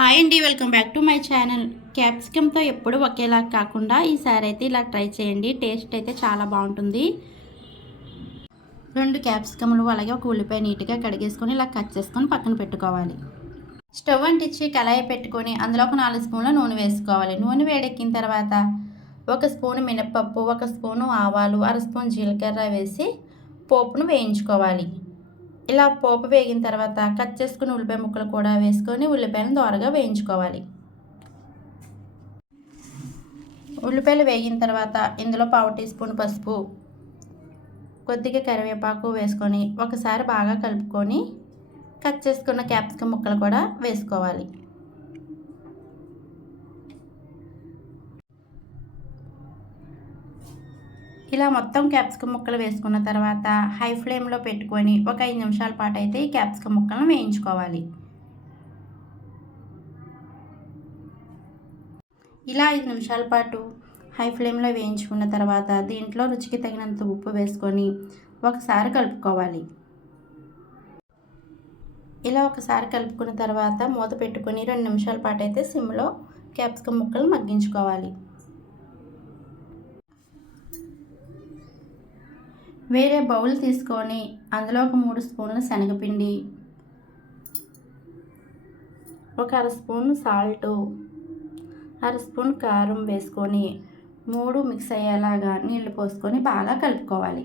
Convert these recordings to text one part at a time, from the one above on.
Hi అండి, welcome back to my channel. క్యాప్సికమ్తో ఎప్పుడు ఒకేలా కాకుండా ఈసారి అయితే ఇలా ట్రై చేయండి. టేస్ట్ అయితే చాలా బాగుంటుంది. 2 క్యాప్సికమ్లు అలాగే ఒక ఉల్లిపాయ నీట్గా కడిగేసుకొని ఇలా కట్ చేసుకొని పక్కన పెట్టుకోవాలి. స్టవ్ అంటించి కళాయి పెట్టుకొని అందులో ఒక 4 స్పూన్ల నూనె వేసుకోవాలి. నూనె వేడెక్కిన తర్వాత 1 స్పూన్ మినపప్పు, 1 స్పూను ఆవాలు, 1/2 స్పూన్ జీలకర్ర వేసి పోపును వేయించుకోవాలి. ఇలా పోపు వేగిన తర్వాత కట్ చేసుకుని ఉల్లిపాయ ముక్కలు కూడా వేసుకొని ఉల్లిపాయలను దోరగా వేయించుకోవాలి. ఉల్లిపాయలు వేగిన తర్వాత ఇందులో 1/2 టీ స్పూన్ పసుపు, కొద్దిగా కరివేపాకు వేసుకొని ఒకసారి బాగా కలుపుకొని కట్ చేసుకున్న క్యాప్సికమ్ ముక్కలు కూడా వేసుకోవాలి. ఇలా మొత్తం క్యాప్సికమ్ ముక్కలు వేసుకున్న తర్వాత హై ఫ్లేమ్లో పెట్టుకొని ఒక 5 నిమిషాల పాటు అయితే ఈ క్యాప్సికమ్ ముక్కలను వేయించుకోవాలి. ఇలా 5 నిమిషాల పాటు హై ఫ్లేమ్లో వేయించుకున్న తర్వాత దీంట్లో రుచికి తగినంత ఉప్పు వేసుకొని ఒకసారి కలుపుకోవాలి. ఇలా ఒకసారి కలుపుకున్న తర్వాత మూత పెట్టుకొని 2 నిమిషాల పాటు అయితే సిమ్లో క్యాప్సికమ్ ముక్కలు మగ్గించుకోవాలి. వేరే బౌల్ తీసుకొని అందులో ఒక 3 స్పూన్ల శనగపిండి, ఒక 1/2 స్పూన్ సాల్టు, 1/2 స్పూన్ కారం వేసుకొని 3 మిక్స్ అయ్యేలాగా నీళ్లు పోసుకొని బాగా కలుపుకోవాలి.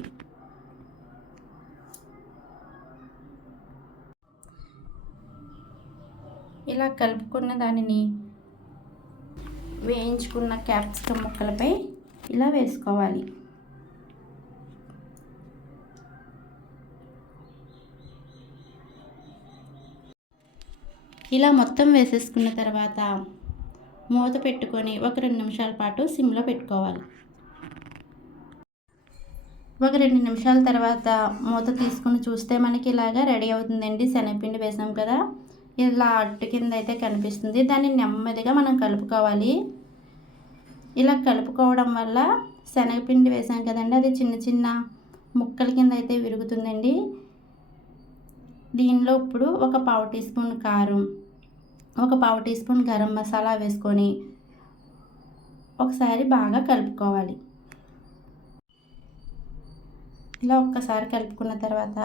ఇలా కలుపుకున్న దానిని వేయించుకున్న క్యాప్సికమ్ ముక్కలపై ఇలా వేసుకోవాలి. ఇలా మొత్తం వేసేసుకున్న తర్వాత మూత పెట్టుకొని ఒక 2 నిమిషాల పాటు సిమ్లో పెట్టుకోవాలి. ఒక 2 నిమిషాల తర్వాత మూత తీసుకుని చూస్తే మనకి ఇలాగా రెడీ అవుతుందండి. శనగపిండి వేసాం కదా, ఇలా అట్టు కింద అయితే కనిపిస్తుంది. దాన్ని నెమ్మదిగా మనం కలుపుకోవాలి. ఇలా కలుపుకోవడం వల్ల శనగపిండి వేసాం కదండి, అది చిన్న చిన్న ముక్కల కింద అయితే విరుగుతుందండి. దీనిలో ఇప్పుడు ఒక 1/2 టీ స్పూన్ కారం, ఒక 1/2 టీ స్పూన్ గరం మసాలా వేసుకొని ఒకసారి బాగా కలుపుకోవాలి. ఇలా ఒక్కసారి కలుపుకున్న తర్వాత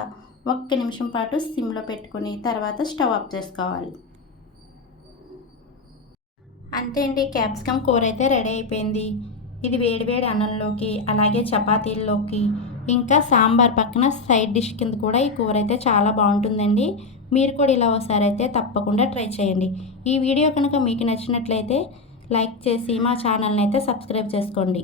1 నిమిషం పాటు సిమ్లో పెట్టుకొని తర్వాత స్టవ్ ఆఫ్ చేసుకోవాలి. అంతే అండి, క్యాప్సికమ్ కూర అయితే రెడీ అయిపోయింది. ఇది వేడివేడి అన్నంలోకి అలాగే చపాతీల్లోకి ఇంకా సాంబార్ పక్కన సైడ్ డిష్ కింద కూడా ఈ కూర అయితే చాలా బాగుంటుందండి. మీరు కూడా ఇలా ఒకసారి అయితే తప్పకుండా ట్రై చేయండి. ఈ వీడియో కనుక మీకు నచ్చినట్లయితే లైక్ చేసి మా ఛానల్ని అయితే సబ్స్క్రైబ్ చేసుకోండి.